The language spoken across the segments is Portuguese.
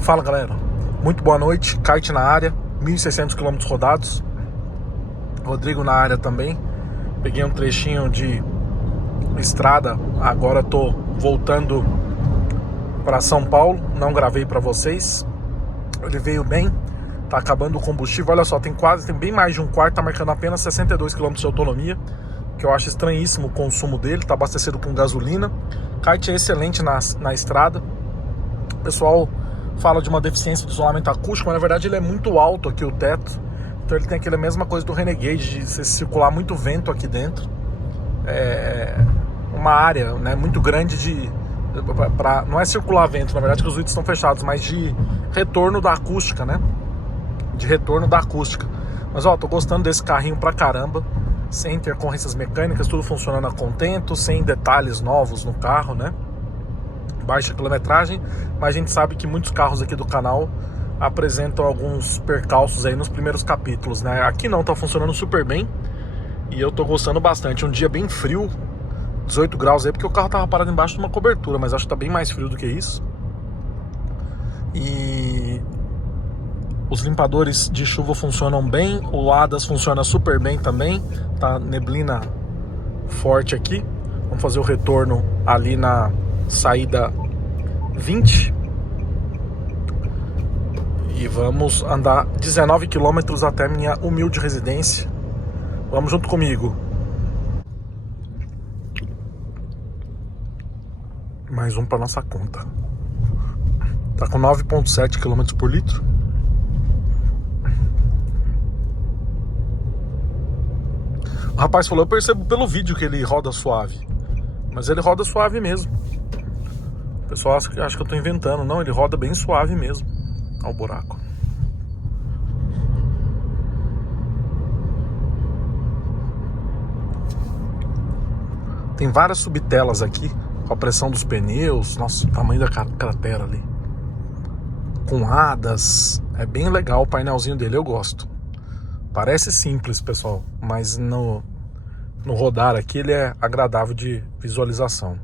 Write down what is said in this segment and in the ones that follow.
Fala galera, muito boa noite, kite na área, 1.600 km rodados, Rodrigo na área também. Peguei um trechinho de estrada, agora tô voltando para São Paulo, não gravei para vocês. Ele veio bem, tá acabando o combustível, olha só, tem bem mais de um quarto, tá marcando apenas 62 km de autonomia, que eu acho estranhíssimo o consumo dele, tá abastecido com gasolina. Kite é excelente na estrada. O pessoal fala de uma deficiência de isolamento acústico, mas na verdade ele é muito alto aqui, o teto. Então ele tem aquela mesma coisa do Renegade, de se circular muito vento aqui dentro. É uma área, né, muito grande não é circular vento, na verdade que os vidros estão fechados, mas de retorno da acústica, né? De retorno da acústica. Mas ó, tô gostando desse carrinho pra caramba. Sem intercorrências mecânicas, tudo funcionando a contento, sem detalhes novos no carro, né? Baixa quilometragem, mas a gente sabe que muitos carros aqui do canal apresentam alguns percalços aí nos primeiros capítulos, né? Aqui não, tá funcionando super bem e eu tô gostando bastante. Um dia bem frio, 18 graus aí, porque o carro tava parado embaixo de uma cobertura, mas acho que tá bem mais frio do que isso. E os limpadores de chuva funcionam bem, o ADAS funciona super bem também, tá neblina forte aqui. Vamos fazer o retorno ali na saída 20 e vamos andar 19 quilômetros até minha humilde residência. Vamos junto comigo. Mais um para nossa conta. Tá com 9,7 km por litro. O rapaz falou, eu percebo pelo vídeo que ele roda suave. Mas ele roda suave mesmo. O pessoal acha que eu tô inventando. Não, ele roda bem suave mesmo. Olha o buraco. Tem várias subtelas aqui, com a pressão dos pneus. Nossa, o tamanho da cratera ali. Com hadas. É bem legal o painelzinho dele, eu gosto. Parece simples, pessoal, mas no rodar aqui ele é agradável de visualização.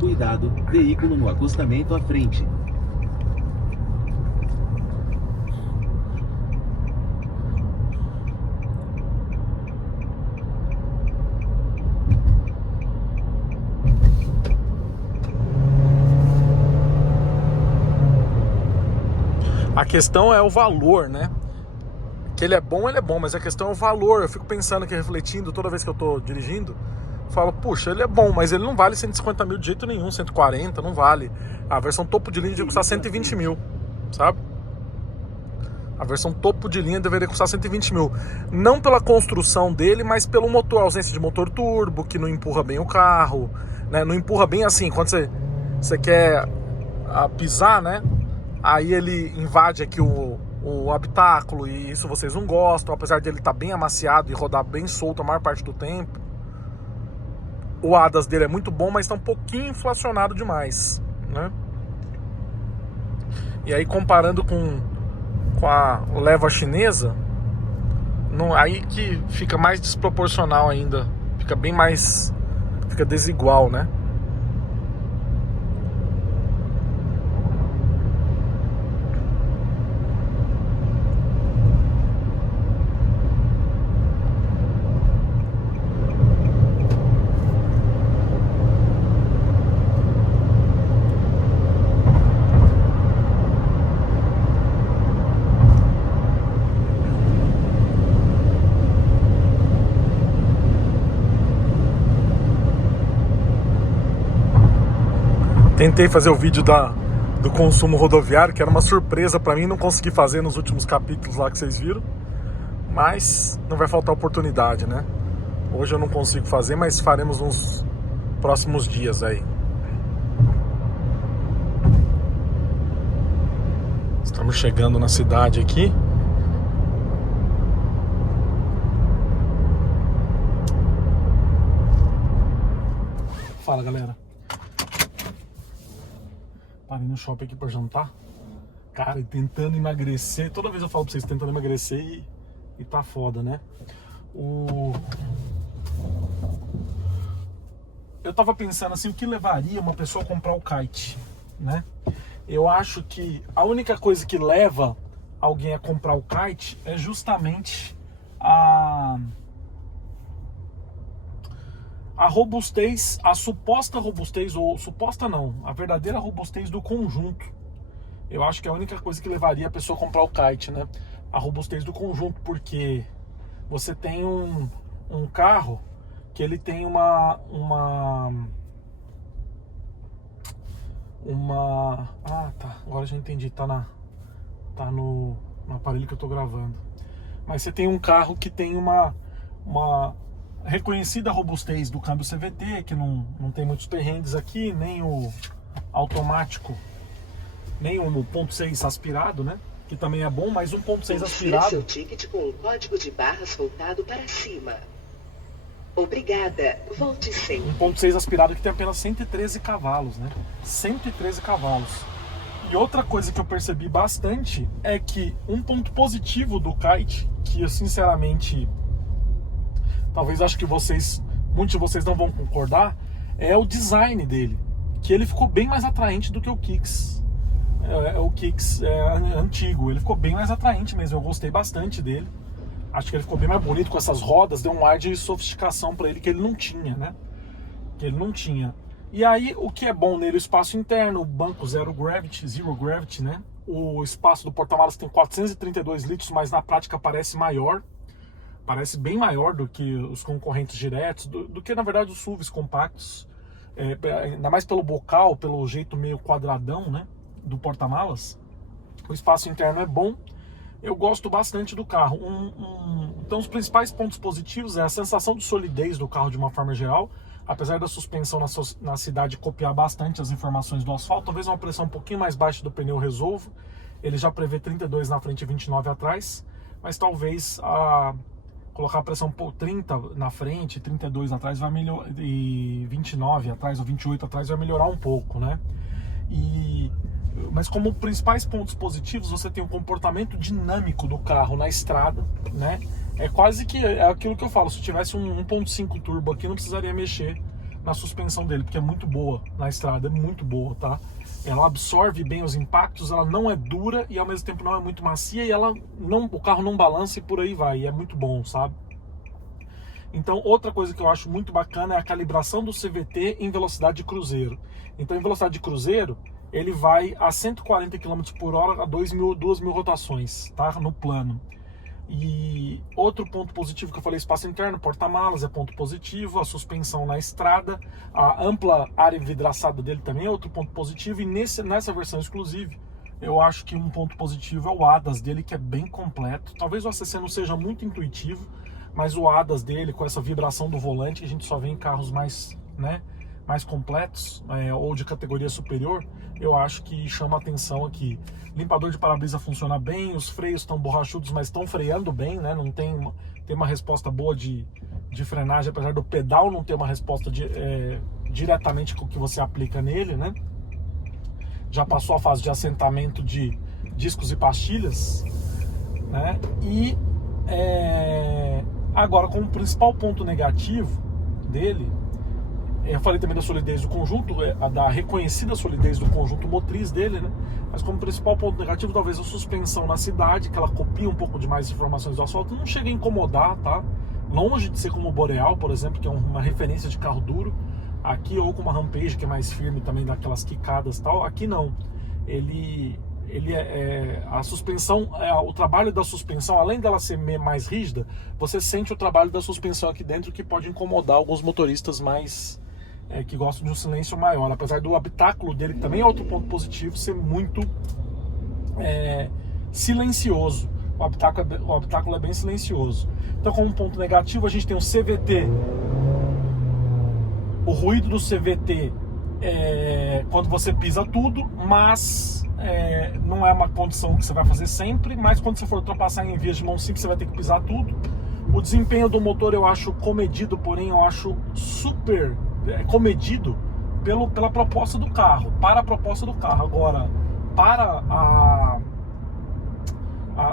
Cuidado, veículo no acostamento à frente. A questão é o valor, né? Que ele é bom, mas a questão é o valor. Eu fico pensando aqui, refletindo, toda vez que eu tô dirigindo, falo, puxa, ele é bom, mas ele não vale 150 mil de jeito nenhum, 140, não vale. A versão topo de linha devia custar 120 mil, sabe? A versão topo de linha deveria custar 120 mil. Não pela construção dele, mas pelo motor, a ausência de motor turbo, que não empurra bem o carro, né? Não empurra bem assim, quando você quer pisar, né? Aí ele invade aqui o habitáculo e isso vocês não gostam, apesar de ele estar bem amaciado e rodar bem solto a maior parte do tempo. O ADAS dele é muito bom, mas está um pouquinho inflacionado demais, né? E aí comparando com a leva chinesa, aí que fica mais desproporcional ainda, fica desigual, né? Tentei fazer o vídeo do consumo rodoviário, que era uma surpresa pra mim, não consegui fazer nos últimos capítulos lá que vocês viram. Mas não vai faltar oportunidade, né? Hoje eu não consigo fazer, mas faremos nos próximos dias aí. Estamos chegando na cidade aqui. Fala, galera. Parei no shopping aqui pra jantar. Cara, e tentando emagrecer. Toda vez eu falo pra vocês, tentando emagrecer e tá foda, né? Eu tava pensando assim, o que levaria uma pessoa a comprar o kite, né? Eu acho que a única coisa que leva alguém a comprar o kite é justamente a robustez, a suposta robustez, ou suposta não, a verdadeira robustez do conjunto. Eu acho que é a única coisa que levaria a pessoa a comprar o kite, né? A robustez do conjunto, porque você tem um carro que ele tem uma tá, agora já entendi, tá no aparelho que eu tô gravando. Mas você tem um carro que tem uma reconhecida robustez do câmbio CVT, que não tem muitos perrengues aqui, nem o automático, nem o 1.6 aspirado, né? Que também é bom, mas 1.6 aspirado... seu ticket com o código de barras voltado para cima. Obrigada, volte sempre. 1.6 aspirado que tem apenas 113 cavalos, né? 113 cavalos. E outra coisa que eu percebi bastante é que um ponto positivo do kite, que eu sinceramente, talvez acho que muitos de vocês não vão concordar, é o design dele. Que ele ficou bem mais atraente do que o Kicks. O Kicks antigo. Ele ficou bem mais atraente mesmo, eu gostei bastante dele. Acho que ele ficou bem mais bonito com essas rodas, deu um ar de sofisticação para ele que ele não tinha, né? Que ele não tinha. E aí, o que é bom nele? O espaço interno, o banco zero gravity, né? O espaço do porta-malas tem 432 litros, mas na prática parece maior. Parece bem maior do que os concorrentes diretos, do que na verdade os SUVs compactos. Ainda mais pelo bocal, pelo jeito meio quadradão, né? Do porta-malas. O espaço interno é bom. Eu gosto bastante do carro. Então, os principais pontos positivos é a sensação de solidez do carro de uma forma geral. Apesar da suspensão na cidade copiar bastante as informações do asfalto, talvez uma pressão um pouquinho mais baixa do pneu resolva. Ele já prevê 32 na frente e 29 atrás, mas talvez colocar a pressão 30 na frente, 32 atrás vai melhorar, e 29 atrás ou 28 atrás vai melhorar um pouco, né? Mas como principais pontos positivos, você tem o comportamento dinâmico do carro na estrada, né? É quase que aquilo que eu falo, se tivesse um 1.5 turbo aqui, não precisaria mexer na suspensão dele, porque é muito boa na estrada, é muito boa, tá? Ela absorve bem os impactos, ela não é dura e ao mesmo tempo não é muito macia, e o carro não balança e por aí vai, e é muito bom, sabe? Então, outra coisa que eu acho muito bacana é a calibração do CVT em velocidade de cruzeiro. Então, em velocidade de cruzeiro, ele vai a 140 km por hora a 2.000 rotações, tá? No plano. E outro ponto positivo que eu falei, espaço interno, porta-malas é ponto positivo, a suspensão na estrada, a ampla área vidraçada dele também é outro ponto positivo. E nessa versão exclusiva, eu acho que um ponto positivo é o ADAS dele, que é bem completo. Talvez o ACC não seja muito intuitivo, mas o ADAS dele, com essa vibração do volante, que a gente só vê em carros mais completos, ou de categoria superior, eu acho que chama atenção aqui. Limpador de para-brisa funciona bem, os freios estão borrachudos, mas estão freando bem, né? Não tem uma resposta boa de frenagem, apesar do pedal não ter uma resposta diretamente com o que você aplica nele, né? Já passou a fase de assentamento de discos e pastilhas, né? E agora, como principal ponto negativo dele, eu falei também da solidez do conjunto, da reconhecida solidez do conjunto motriz dele, né? Mas como principal ponto negativo, talvez a suspensão na cidade, que ela copia um pouco demais informações do asfalto, não chega a incomodar, tá? Longe de ser como o Boreal, por exemplo, que é uma referência de carro duro, aqui, ou com uma Rampage, que é mais firme também, daquelas quicadas e tal, aqui não. A suspensão, o trabalho da suspensão, além dela ser mais rígida, você sente o trabalho da suspensão aqui dentro, que pode incomodar alguns motoristas mais... que gostam de um silêncio maior, apesar do habitáculo dele, que também é outro ponto positivo, ser muito silencioso. O habitáculo é bem silencioso. Então, como ponto negativo, a gente tem o CVT. O ruído do CVT quando você pisa tudo, mas não é uma condição que você vai fazer sempre, mas quando você for ultrapassar em vias de mão simples, você vai ter que pisar tudo. O desempenho do motor eu acho comedido, porém eu acho super comedido, pela proposta do carro, para a proposta do carro. Agora,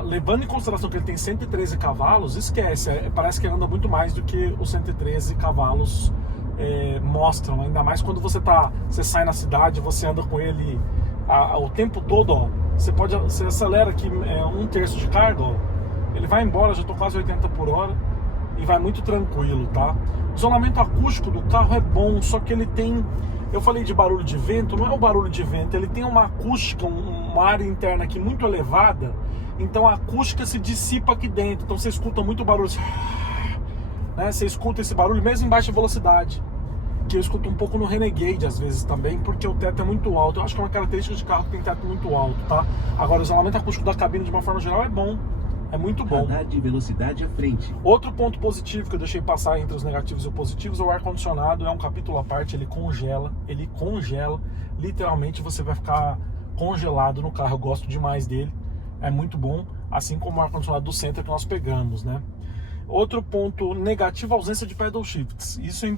levando em consideração que ele tem 113 cavalos, esquece, parece que ele anda muito mais do que os 113 cavalos mostram, ainda mais quando você sai na cidade, você anda com ele o tempo todo, ó, você acelera aqui 1/3 de carga, ó, ele vai embora, já estou quase 80 por hora, e vai muito tranquilo, tá? O isolamento acústico do carro é bom, só que ele tem, eu falei de barulho de vento, não é o barulho de vento, ele tem uma acústica, uma área interna aqui muito elevada, então a acústica se dissipa aqui dentro, então você escuta muito barulho, né? Você escuta esse barulho mesmo em baixa velocidade, que eu escuto um pouco no Renegade às vezes também, porque o teto é muito alto. Eu acho que é uma característica de carro que tem teto muito alto, tá? Agora, o isolamento acústico da cabine de uma forma geral é bom, é muito bom. Radar de velocidade à frente. Outro ponto positivo que eu deixei passar entre os negativos e os positivos é o ar-condicionado. É um capítulo à parte, ele congela, literalmente você vai ficar congelado no carro. Eu gosto demais dele, é muito bom, assim como o ar-condicionado do Sentra que nós pegamos, né? Outro ponto negativo, a ausência de pedal shifts. Isso é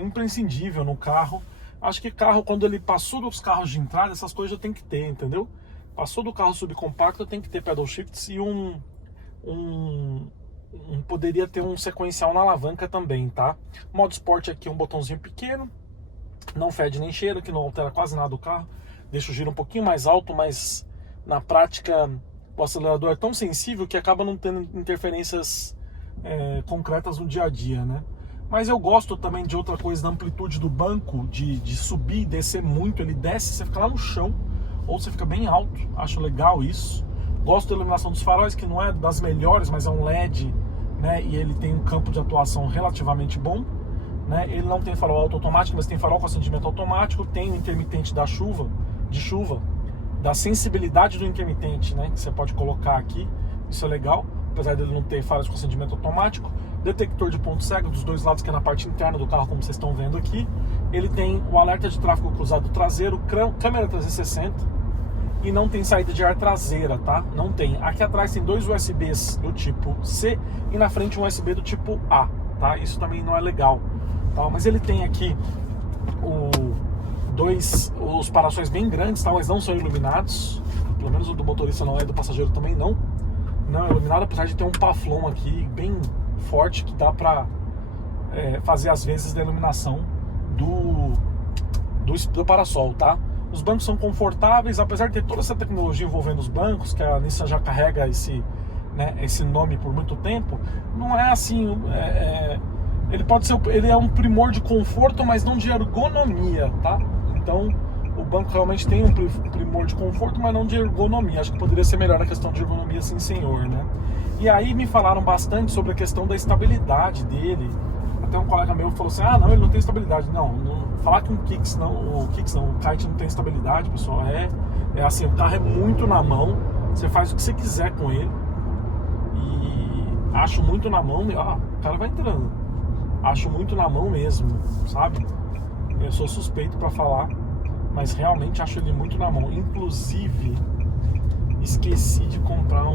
imprescindível no carro. Acho que carro, quando ele passou dos carros de entrada, essas coisas já tem que ter, entendeu? Passou do carro subcompacto, tem que ter pedal shifts e poderia ter um sequencial na alavanca também, tá? Modo esporte aqui, um botãozinho pequeno, não fede nem cheira, que não altera quase nada o carro, deixa o giro um pouquinho mais alto, mas na prática o acelerador é tão sensível que acaba não tendo interferências concretas no dia a dia, né? Mas eu gosto também de outra coisa, da amplitude do banco, de subir e descer muito. Ele desce, você fica lá no chão, ou você fica bem alto, acho legal isso. Gosto da iluminação dos faróis, que não é das melhores, mas é um LED, né? E ele tem um campo de atuação relativamente bom, né? Ele não tem farol automático, mas tem farol com acendimento automático, tem o intermitente de chuva, da sensibilidade do intermitente, né? Que você pode colocar aqui, isso é legal, apesar dele não ter faróis com acendimento automático. Detector de ponto cego dos dois lados, que é na parte interna do carro, como vocês estão vendo aqui. Ele tem o alerta de tráfego cruzado traseiro, câmera 360 e não tem saída de ar traseira, tá? Não tem. Aqui atrás tem dois USBs do tipo C e na frente um USB do tipo A, tá? Isso também não é legal, tá? Mas ele tem aqui os paraçóis bem grandes, tá? Mas não são iluminados. Pelo menos o do motorista não é, do passageiro também não é iluminado, apesar de ter um paflon aqui bem forte que dá pra fazer as vezes da iluminação do parasol, tá? Os bancos são confortáveis, apesar de ter toda essa tecnologia envolvendo os bancos, que a Nissan já carrega esse nome por muito tempo, não é assim, ele é um primor de conforto, mas não de ergonomia, tá? Então, o banco realmente tem um primor de conforto, mas não de ergonomia. Acho que poderia ser melhor a questão de ergonomia, sim senhor, né? E aí me falaram bastante sobre a questão da estabilidade dele. Até um colega meu falou assim, não, ele não tem estabilidade. Não, falar que o Kicks não, o Kite não tem estabilidade, pessoal, é assim, o carro é muito na mão, você faz o que você quiser com ele. E acho muito na mão, o cara vai entrando. Acho muito na mão mesmo, sabe? Eu sou suspeito pra falar, mas realmente acho ele muito na mão. Inclusive, esqueci de comprar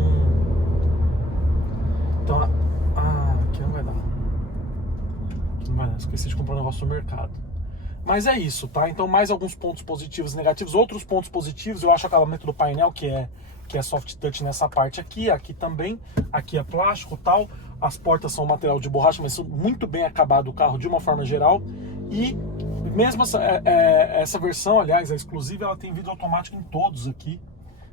Então, aqui não vai dar. Esqueci de comprar um negócio no mercado. Mas é isso, tá? Então, mais alguns pontos positivos e negativos. Outros pontos positivos, eu acho o acabamento do painel, que é soft touch nessa parte aqui. Aqui também. Aqui é plástico e tal. As portas são material de borracha, mas são muito bem acabado o carro de uma forma geral. E mesmo essa versão, aliás, a exclusiva, ela tem vidro automático em todos aqui,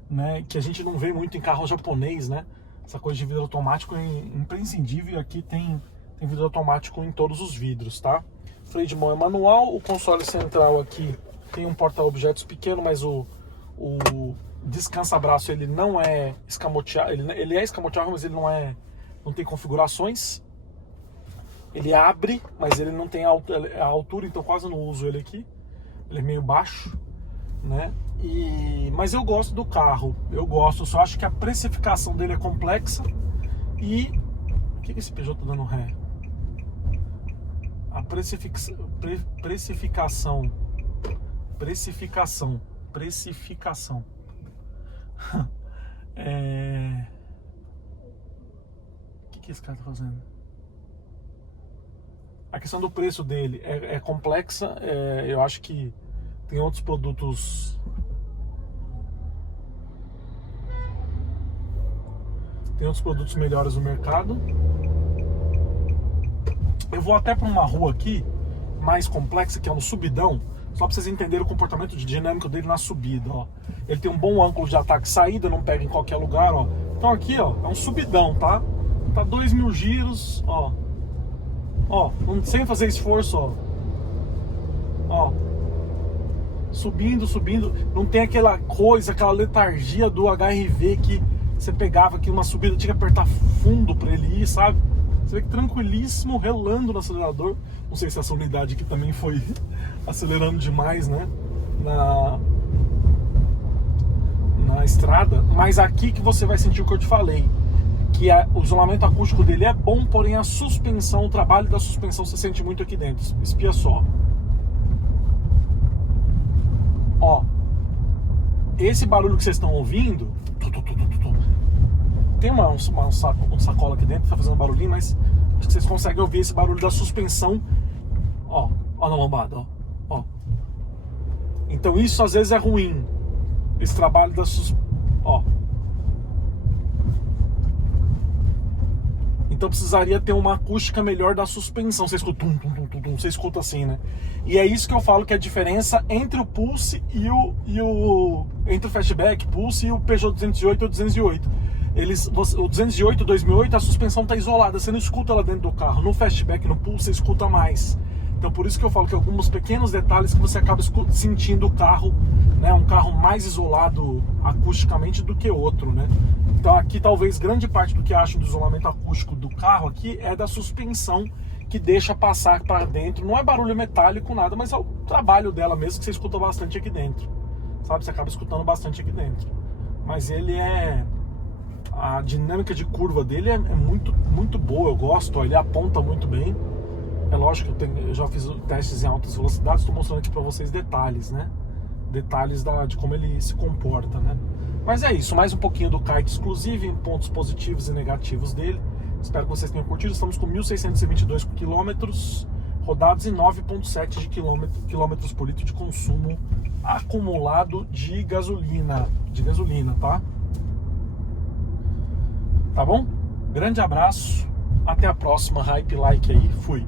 né? Que a gente não vê muito em carro japonês, né? Essa coisa de vidro automático é imprescindível, e aqui tem vidro automático em todos os vidros, tá? Freio de mão é manual, o console central aqui tem um porta-objetos pequeno, mas o descansa-braço ele não é escamoteável, ele é escamoteável, mas ele não tem configurações. Ele abre, mas ele não tem a altura, então quase não uso ele aqui. Ele é meio baixo, né? Mas eu gosto do carro, eu só acho que a precificação dele é complexa. E por que esse Peugeot tá dando ré? A precificação o que esse cara tá fazendo? A questão do preço dele é complexa. Eu acho que tem outros produtos. Tem outros produtos melhores no mercado. Eu vou até para uma rua aqui mais complexa, que é um subidão, só para vocês entenderem o comportamento dinâmico dele na subida, ó. Ele tem um bom ângulo de ataque e saída, não pega em qualquer lugar, ó. Então aqui, ó, é um subidão, tá? Tá 2.000 giros, ó. Ó, sem fazer esforço, ó. Ó. Subindo, subindo. Não tem aquela coisa, aquela letargia do HRV que você pegava aqui uma subida, tinha que apertar fundo pra ele ir, sabe? Você vê que tranquilíssimo, relando no acelerador. Não sei se essa unidade aqui também foi acelerando demais, né? Na estrada. Mas aqui que você vai sentir o que eu te falei. Que o isolamento acústico dele é bom, porém a suspensão, o trabalho da suspensão você sente muito aqui dentro. Espia só. Ó. Esse barulho que vocês estão ouvindo... Tem um sacola aqui dentro que tá fazendo barulhinho, mas acho que vocês conseguem ouvir esse barulho da suspensão. Ó, ó na lombada, ó, ó. Então isso às vezes é ruim. Esse trabalho da ó. Então precisaria ter uma acústica melhor da suspensão. Você escuta você escuta assim, né? E é isso que eu falo que é a diferença entre o Pulse entre o Fastback Pulse e o Peugeot 208 ou 208. O 208, 2008, a suspensão tá isolada, você não escuta ela dentro do carro. No Fastback, no Pulse, você escuta mais. Então por isso que eu falo que alguns pequenos detalhes que você acaba sentindo o carro, né, um carro mais isolado acusticamente do que outro, né? Então aqui talvez grande parte do que acham do isolamento acústico do carro aqui é da suspensão que deixa passar para dentro. Não é barulho metálico, nada, mas é o trabalho dela mesmo que você escuta bastante aqui dentro. Sabe, você acaba escutando bastante aqui dentro. Mas ele a dinâmica de curva dele é muito, muito boa, eu gosto, ó, ele aponta muito bem. É lógico que eu já fiz testes em altas velocidades, estou mostrando aqui para vocês detalhes, né? Detalhes de como ele se comporta, né? Mas é isso, mais um pouquinho do kite exclusivo em pontos positivos e negativos dele. Espero que vocês tenham curtido. Estamos com 1.622 quilômetros rodados e 9,7 de quilômetros por litro de consumo acumulado de gasolina, tá? Tá bom? Grande abraço, até a próxima, hype like aí, fui!